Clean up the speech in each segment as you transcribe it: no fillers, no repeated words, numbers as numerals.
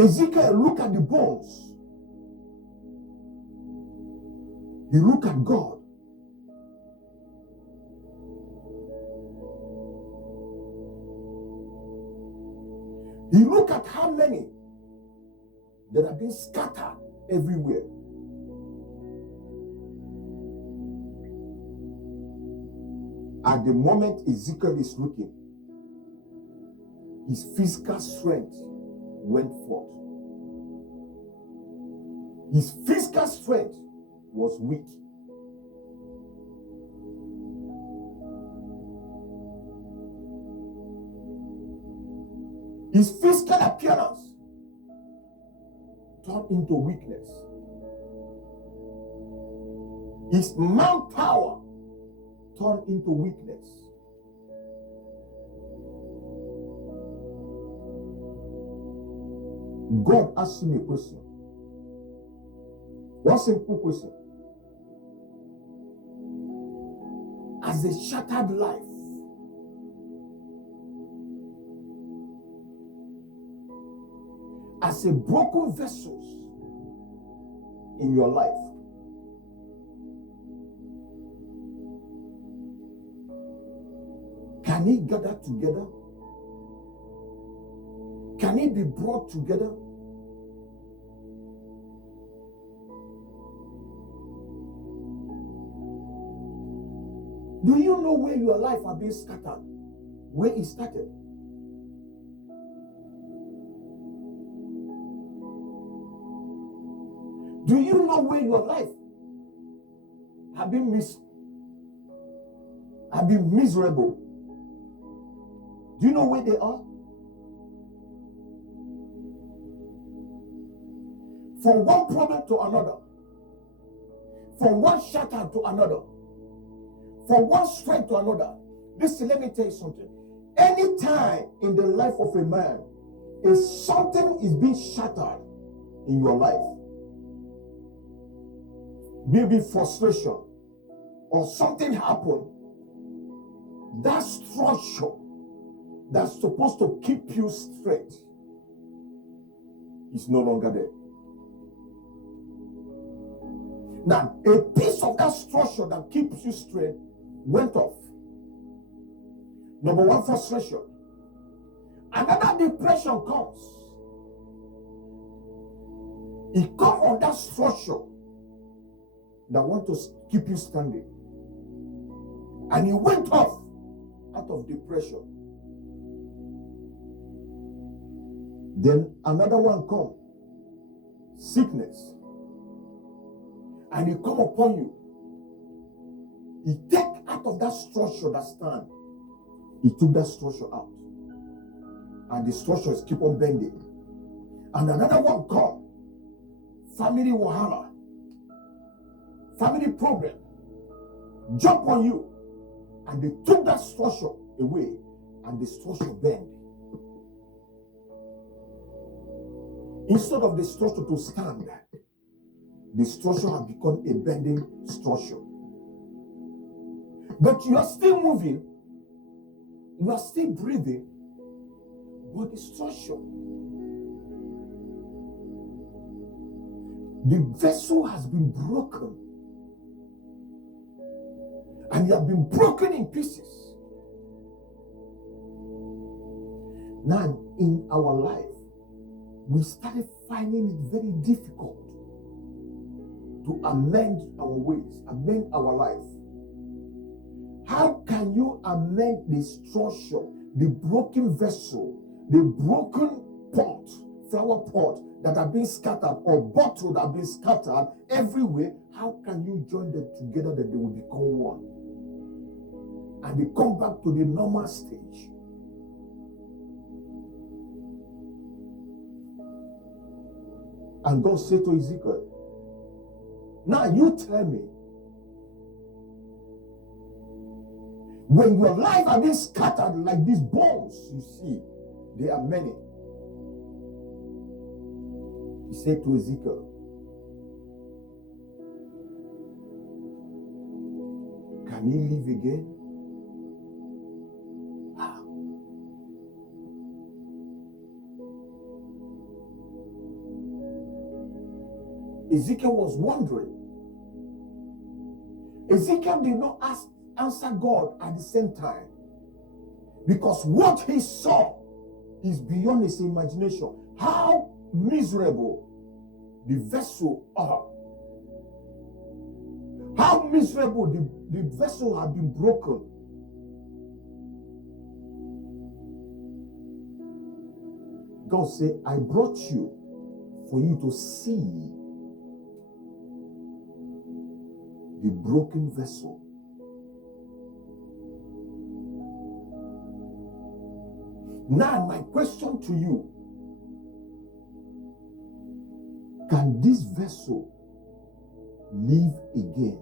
Ezekiel looked at the bones. He looked at God. He looked at how many that have been scattered everywhere. At the moment Ezekiel is looking, his physical strength went forth. His physical strength was weak. His physical appearance turned into weakness. His manpower turned into weakness. God asked him a question. One simple question. As a shattered life, as a broken vessel in your life, can it gather together? Can it be brought together? Do you know where your life has been scattered? Where it started? Do you know where your life has been miserable? Do you know where they are? From one problem to another, from one shatter to another, from one strength to another. Listen, let me tell you something. Anytime in the life of a man, if something is being shattered in your life, maybe frustration or something happened, that structure that's supposed to keep you straight is no longer there. Now, a piece of that structure that keeps you straight went off. Number one, frustration. Another depression comes. It comes on that structure that want to keep you standing. And he went off out of depression. Then another one come, sickness. And he come upon you. He take out of that structure that stand. He took that structure out. And the structures keep on bending. And another one come, family wahala, family problem, jump on you. And they took that structure away, and the structure bend. Instead of the structure to stand, the structure has become a bending structure. But you are still moving, you are still breathing, but the structure, the vessel has been broken. And you have been broken in pieces. Now, in our life, we started finding it very difficult to amend our ways, amend our life. How can you amend the structure, the broken vessel, the broken pot, flower pot that have been scattered, or bottle that have been scattered everywhere? How can you join them together that they will become one? And they come back to the normal stage. And God said to Ezekiel, now you tell me, when your life has been scattered like these bones, you see, there are many. He said to Ezekiel, can he live again? Ezekiel was wondering. Ezekiel did not answer God at the same time, because what he saw is beyond his imagination. How miserable the vessel are. How miserable the vessel had been broken. God said, I brought you for you to see the broken vessel. Now, my question to you, can this vessel live again?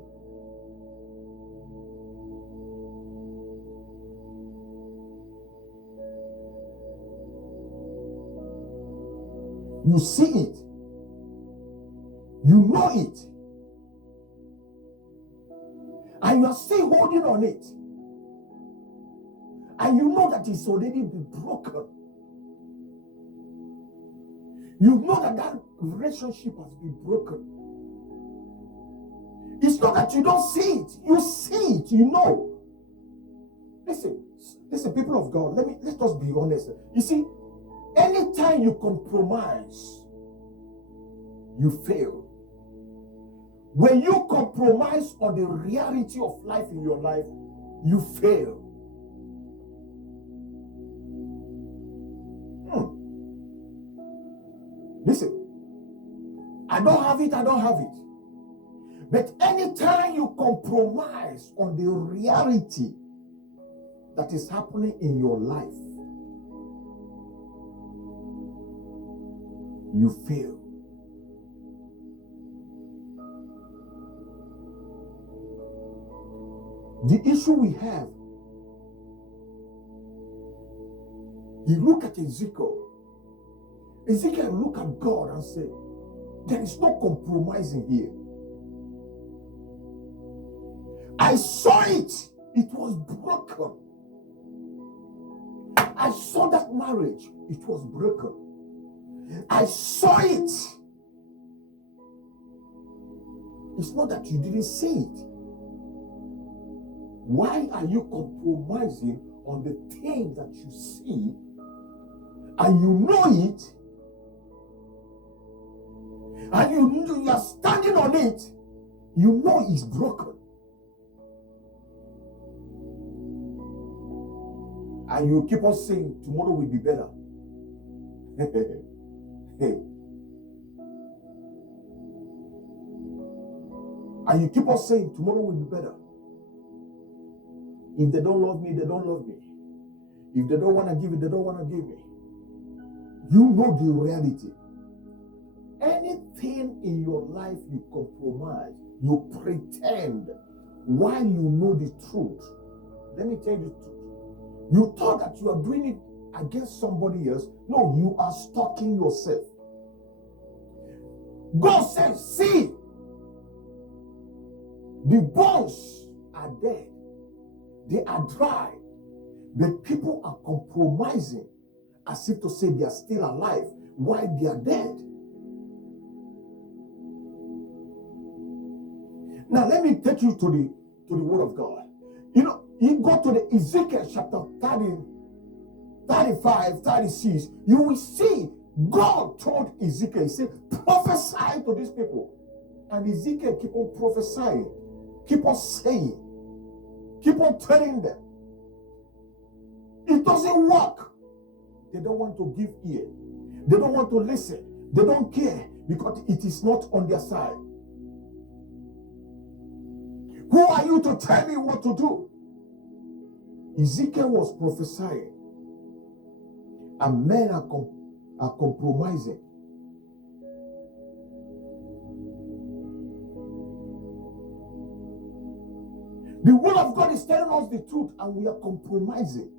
You see it. You know it. And you are still holding on it. And you know that it's already been broken. You know that relationship has been broken. It's not that you don't see it. You see it. You know. Listen, people of God, let us be honest. You see, anytime you compromise, you fail. When you compromise on the reality of life in your life, you fail. Listen, I don't have it. But anytime you compromise on the reality that is happening in your life, you fail. The issue we have, you look at Ezekiel look at God and say, there is no compromising here. I saw it. It was broken. I saw that marriage. It was broken. I saw it. It's not that you didn't see it. Why are you compromising on the thing that you see and you know it, and you are standing on it, you know it's broken, and you keep on saying tomorrow will be better? And you keep on saying tomorrow will be better. If they don't love me, they don't love me. If they don't want to give it, they don't want to give me. You know the reality. Anything in your life you compromise, you pretend, while you know the truth. Let me tell you the truth. You thought that you are doing it against somebody else. No, you are stalking yourself. God says, see, the bones are dead. They are dry. But people are compromising as if to say they are still alive while they are dead. Now let me take you to the word of God. You know, you go to the Ezekiel chapter 30, 35, 36, you will see God told Ezekiel, he said, prophesy to these people. And Ezekiel keep on prophesying, keep on saying, keep on telling them. It doesn't work. They don't want to give ear. They don't want to listen. They don't care because it is not on their side. Who are you to tell me what to do? Ezekiel was prophesying, and men are compromising. The word of God is telling us the truth, and we are compromising.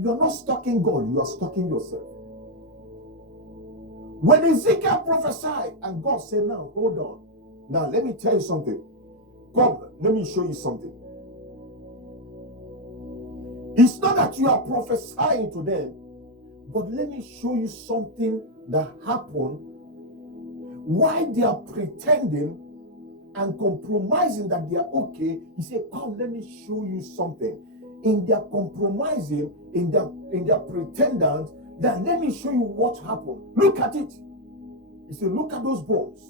You are not stalking God, you are stalking yourself. When Ezekiel prophesied, and God said, now, hold on. Now, let me tell you something. Come, let me show you something. It's not that you are prophesying to them, but let me show you something that happened why they are pretending and compromising that they are okay, he said, come, let me show you something. In their compromising, in their pretendance, that let me show you what happened. Look at it. He said, look at those bones.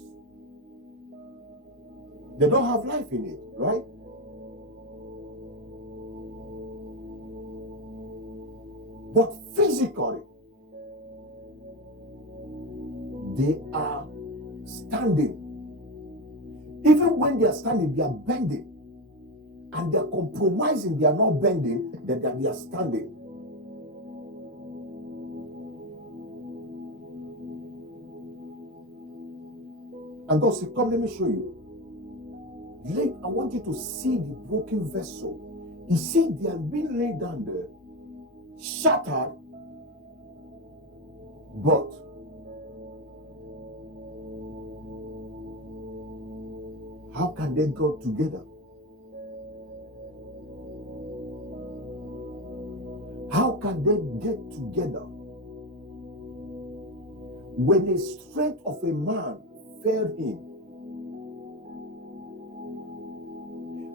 They don't have life in it, right? But physically, they are standing. Even when they are standing, they are bending. And they are compromising, they are not bending, they are standing. And God said, come, let me show you. I want you to see the broken vessel. You see, they have been laid down there, shattered, but how can they go together? How can they get together? When the strength of a man failed him,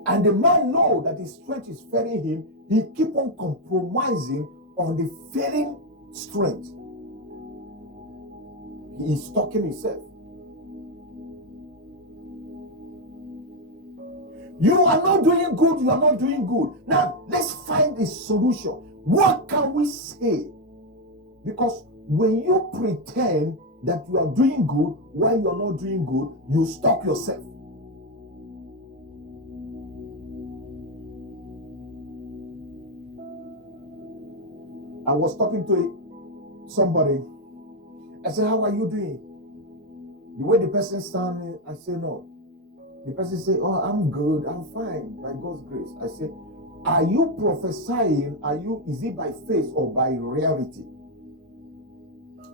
and the man knows that his strength is failing him, he keep on compromising on the failing strength. He is stalking himself. You are not doing good, you are not doing good. Now, let's find a solution. What can we say? Because when you pretend that you are doing good while you are not doing good, you stalk yourself. I was talking to somebody. I said, how are you doing? The way the person standing, I said, no. The person said, oh, I'm good, I'm fine, by God's grace. I said, are you prophesying? Is it by faith or by reality?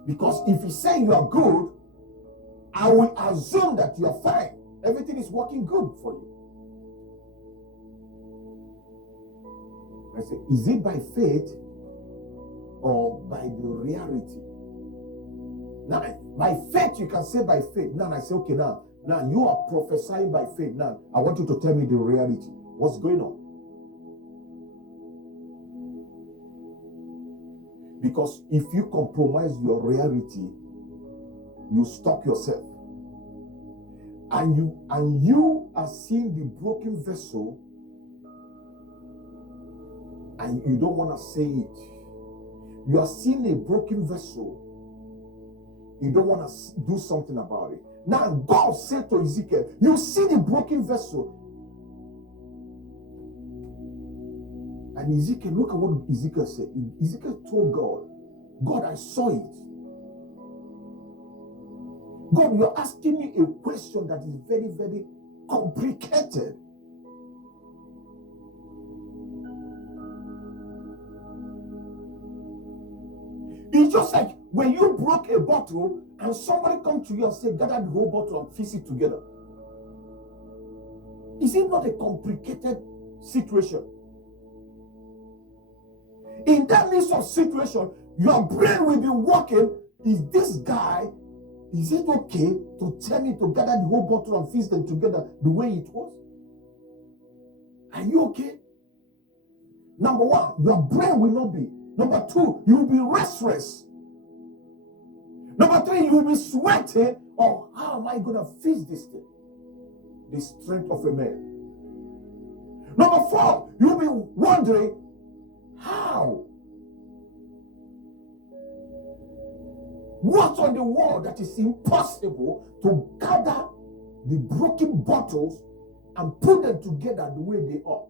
Because if you say you are good, I will assume that you are fine. Everything is working good for you. I said, is it by faith or by the reality? Now, by faith, you can say by faith. Now I say, okay, now you are prophesying by faith. Now, I want you to tell me the reality. What's going on? Because if you compromise your reality, you stop yourself. And you are seeing the broken vessel, and you don't want to say it. You are seeing a broken vessel. You don't want to do something about it. Now, God said to Ezekiel, you see the broken vessel. And Ezekiel, look at what Ezekiel said. Ezekiel told God, I saw it. God, you're asking me a question that is very, very complicated. It's just like when you broke a bottle and somebody comes to you and say, gather the whole bottle and fix it together. Is it not a complicated situation? In that midst of situation, your brain will be working. Is it okay to tell me to gather the whole bottle and fix them together the way it was? Are you okay? Number one, your brain will not be. Number two, you will be restless. Number three, you will be sweating. Oh, how am I going to fix this thing? The strength of a man. Number four, you will be wondering, how? What's on the wall that is impossible to gather the broken bottles and put them together the way they are?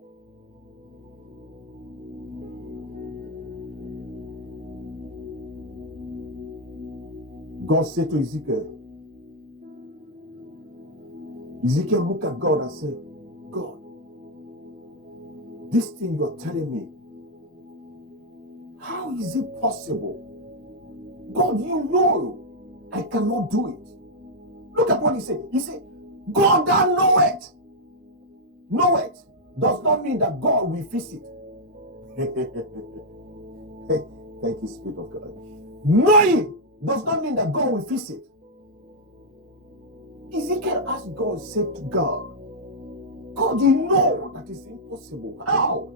God said to Ezekiel, looked at God and said, God, this thing you're telling me, how is it possible? God, you know I cannot do it. Look at what he said. He said, God, thou know it. Know it does not mean that God will fix it. Thank you, Spirit of God. Knowing does not mean that God will fix it. Ezekiel asked God, said to God, God, you know that it's impossible. How?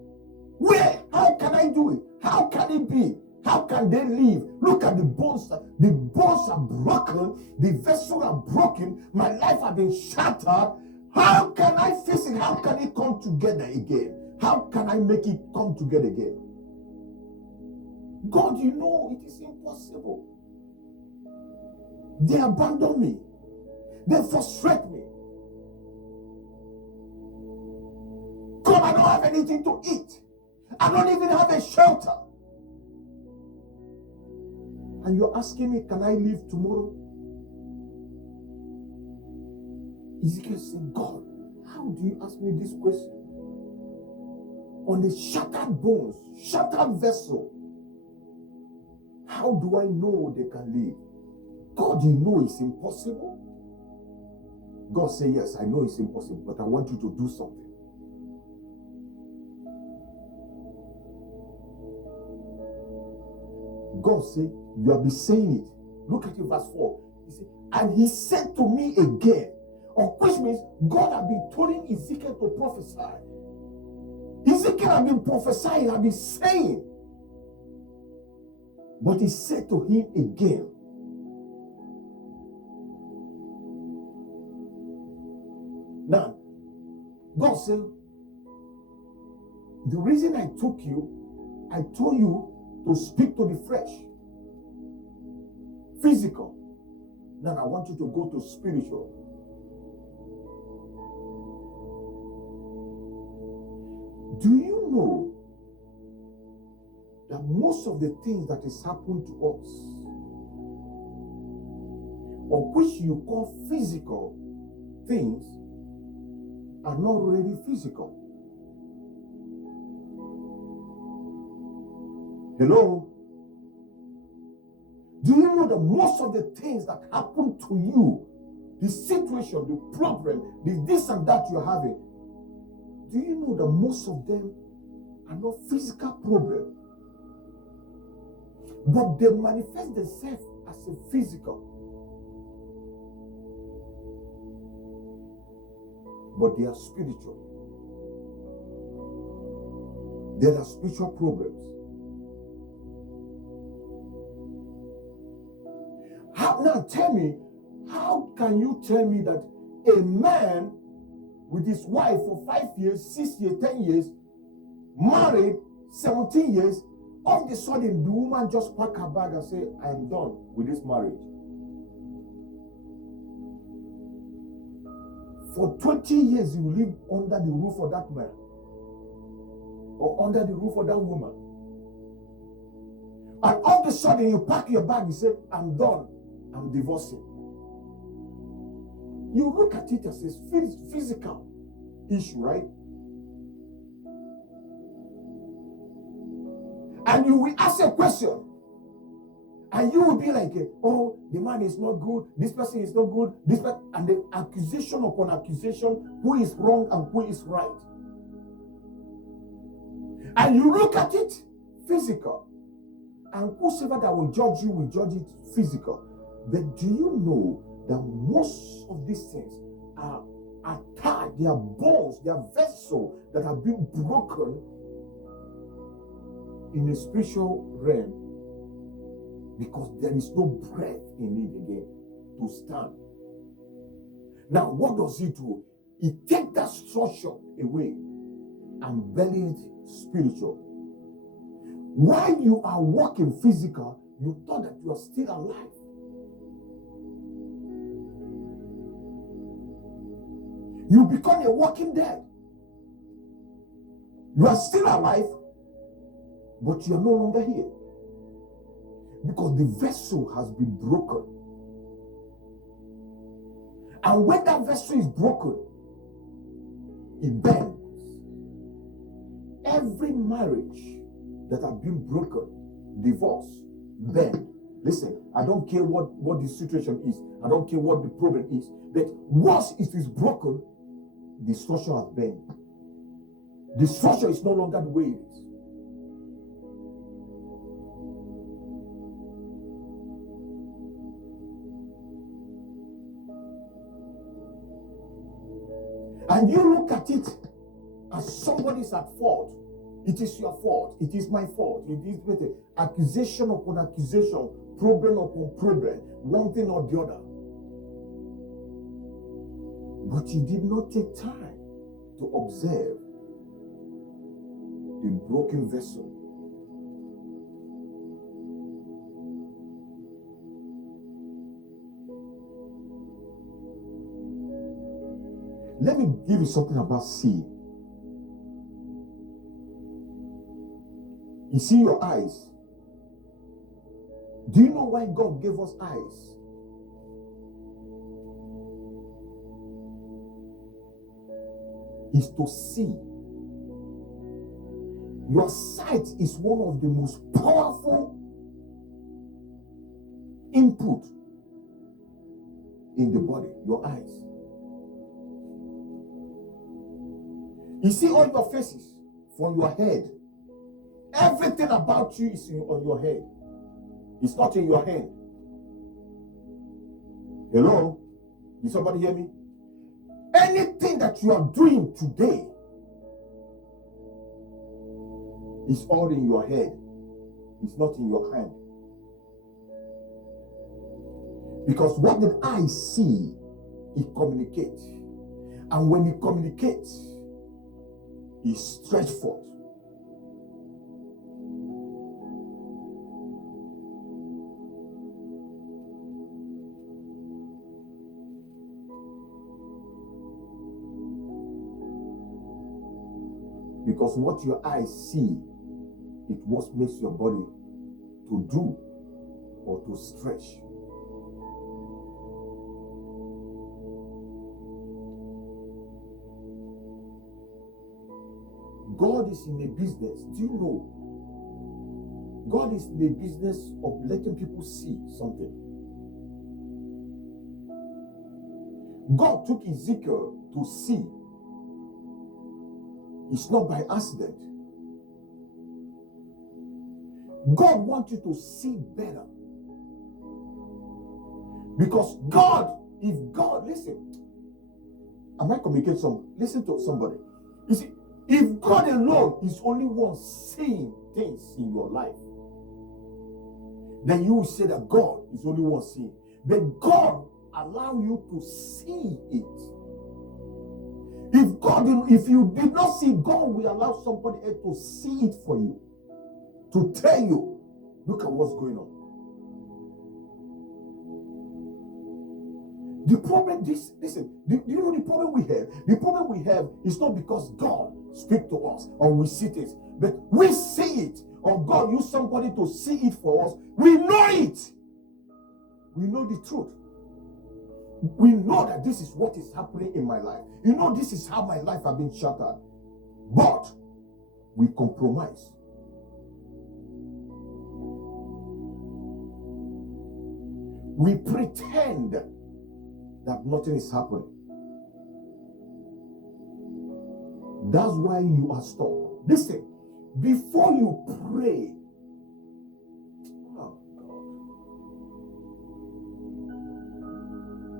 Where? How can I do it? How can it be? How can they live? Look at the bones. The bones are broken. The vessels are broken. My life has been shattered. How can I fix it? How can it come together again? How can I make it come together again? God, you know it is impossible. They abandon me. They frustrate me. God, I don't have anything to eat. I don't even have a shelter. And you're asking me, can I leave tomorrow? Ezekiel said, God, how do you ask me this question? On the shattered bones, shattered vessel, how do I know they can live? God, you know it's impossible. God said, yes, I know it's impossible, but I want you to do something. God said, you have been saying it. Look at it, verse 4. He said, and he said to me again, which means God had been telling Ezekiel to prophesy. Ezekiel had been prophesying, had been saying. But he said to him again, now, God said, the reason I took you, I told you to speak to the flesh, physical. Now I want you to go to spiritual. Do you know that most of the things that has happened to us, or which you call physical things, are not really physical? Hello? Do you know that most of the things that happen to you, the situation, the problem, the this and that you're having, do you know that most of them are not physical problems, but they manifest themselves as a physical, but they are spiritual. There are spiritual problems. Now tell me, how can you tell me that a man with his wife for 5 years, 6 years, 10 years, married 17 years, all of a sudden the woman just pack her bag and say, I am done with this marriage? For 20 years you live under the roof of that man or under the roof of that woman. And all of a sudden you pack your bag and say, I'm done, I'm divorcing. You look at it as a physical issue, right? And you will ask a question. And you will be like, oh, the man is not good, this person is not good, and the accusation upon accusation, who is wrong and who is right. And you look at it physical. And whosoever that will judge you will judge it physical. But do you know that most of these things are tied, they are bones, they are vessels that have been broken in the spiritual realm, because there is no breath in it again to stand. Now, what does it do? It takes that structure away and bury it spiritual. While you are walking physical, you thought that you are still alive. You become a walking dead. You are still alive, but you are no longer here. Because the vessel has been broken. And when that vessel is broken, it bends. Every marriage that has been broken, divorce, bend. Listen, I don't care what the situation is. I don't care what the problem is. But once it is broken, the structure has bent. The structure is no longer the way it is. And you look at it as somebody's at fault. It is your fault. It is my fault. It is accusation upon accusation, problem upon problem, one thing or the other. But you did not take time to observe the broken vessel. Let me give you something about seeing. You see your eyes. Do you know why God gave us eyes? Is to see. Your sight is one of the most powerful input in the body, your eyes. You see all your faces from your head. Everything about you is on your head. It's not in your hand. Hello? Did somebody hear me? Anything that you are doing today is all in your head. It's not in your hand. Because what did I see? It communicates. And when it communicates, it stretches forth. Because what your eyes see, it what makes your body to do or to stretch. God is in a business. Do you know? God is in the business of letting people see something. God took Ezekiel to see. It's not by accident. God wants you to see better. Because God, if God, listen, am I communicating some? Listen to somebody. You see, if God alone is only one seeing things in your life, then you will say that God is only one seeing. But God allow you to see it. If you did not see, God will allow somebody else to see it for you, to tell you, look at what's going on. The problem, listen, do you know the problem we have? The problem we have is not because God speaks to us or we see it, but we see it, or God use somebody to see it for us. We know it. We know the truth. We know that this is what is happening in my life. You know, this is how my life has been shattered. But we compromise. We pretend that nothing is happening. That's why you are stuck. Listen, before you pray,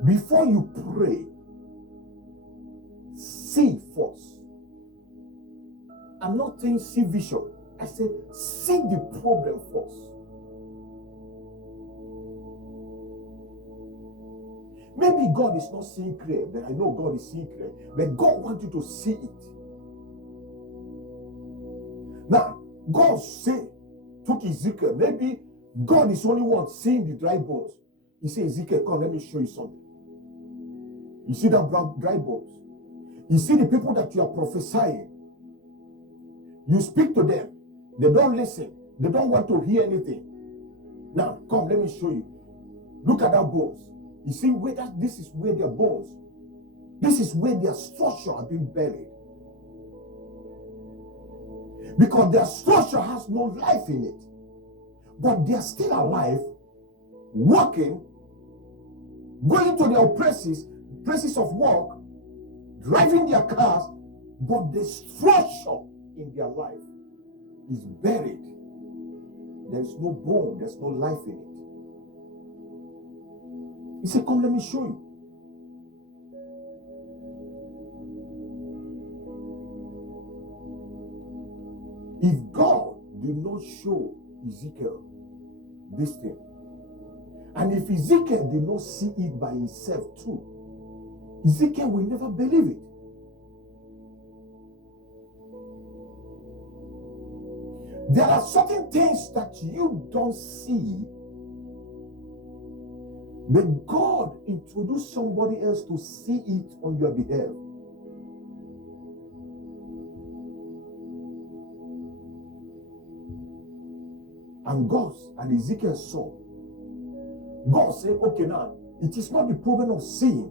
before you pray, see first. I'm not saying see vision. I said see the problem first. Maybe God is not seeing clear, but I know God is seeing clear. But God wants you to see it. Now, God took Ezekiel. Maybe God is only one seeing the dry bones. He said, Ezekiel, come, let me show you something. You see that dry bones? You see the people that you are prophesying. You speak to them. They don't listen. They don't want to hear anything. Now, come, let me show you. Look at that bones. You see, this is where their bones, this is where their structure has been buried. Because their structure has no life in it. But they are still alive, working, going to their places of work, driving their cars, but the structure in their life is buried. There's no bone, there's no life in it. He said, come, let me show you. If God did not show Ezekiel this thing, and if Ezekiel did not see it by himself too, Ezekiel will never believe it. There are certain things that you don't see, but God introduced somebody else to see it on your behalf. And God and Ezekiel saw. God said, okay, now, it is not the problem of seeing.